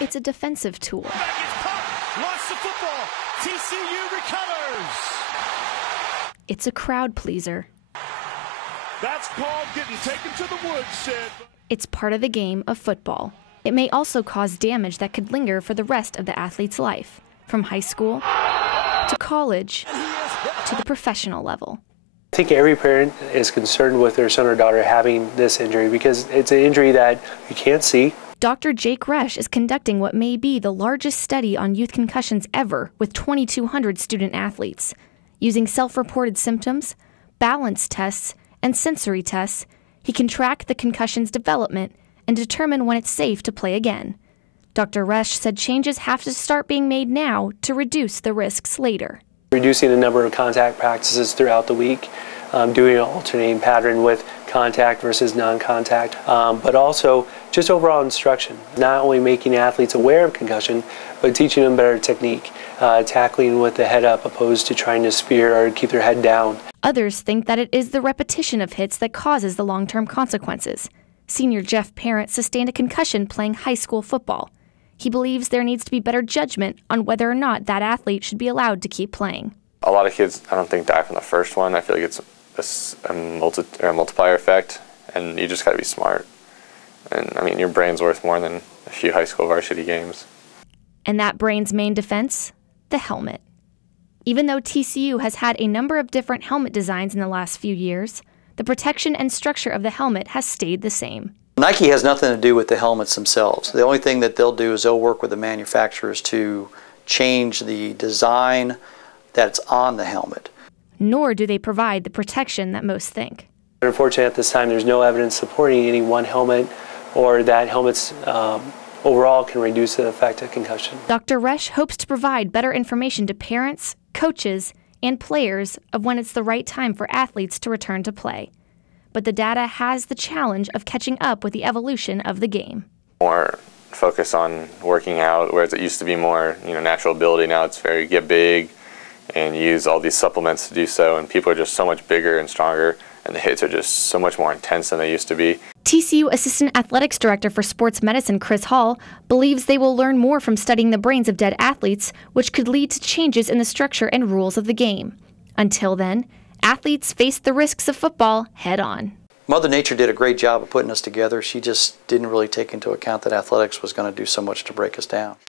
It's a defensive tool. Lost the football. TCU recovers. It's a crowd pleaser. That's called getting taken to the woodshed. It's part of the game of football. It may also cause damage that could linger for the rest of the athlete's life, from high school to college to the professional level. I think every parent is concerned with their son or daughter having this injury because it's an injury that you can't see. Dr. Jake Resch is conducting what may be the largest study on youth concussions ever with 2,200 student athletes. Using self-reported symptoms, balance tests, and sensory tests, he can track the concussion's development and determine when it's safe to play again. Dr. Resch said changes have to start being made now to reduce the risks later. Reducing the number of contact practices throughout the week, doing an alternating pattern with contact versus non-contact, but also just overall instruction. Not only making athletes aware of concussion, but teaching them better technique, tackling with the head up opposed to trying to spear or keep their head down. Others think that it is the repetition of hits that causes the long-term consequences. Senior Jeff Parent sustained a concussion playing high school football. He believes there needs to be better judgment on whether or not that athlete should be allowed to keep playing. A lot of kids, I don't think, die from the first one. I feel like it's a multiplier effect, and you just got to be smart. And I mean, your brain's worth more than a few high school varsity games. And that brain's main defense? The helmet. Even though TCU has had a number of different helmet designs in the last few years, the protection and structure of the helmet has stayed the same. Nike has nothing to do with the helmets themselves. The only thing that they'll do is they'll work with the manufacturers to change the design that's on the helmet. Nor do they provide the protection that most think. Unfortunately, at this time, there's no evidence supporting any one helmet or that helmets overall can reduce the effect of concussion. Dr. Resch hopes to provide better information to parents, coaches, and players of when it's the right time for athletes to return to play. But the data has the challenge of catching up with the evolution of the game. More focus on working out, whereas it used to be more, natural ability. Now it's very get big and use all these supplements to do so, and people are just so much bigger and stronger, and the hits are just so much more intense than they used to be. TCU Assistant Athletics Director for Sports Medicine Chris Hall believes they will learn more from studying the brains of dead athletes, which could lead to changes in the structure and rules of the game. Until then, athletes face the risks of football head-on. Mother Nature did a great job of putting us together. She just didn't really take into account that athletics was going to do so much to break us down.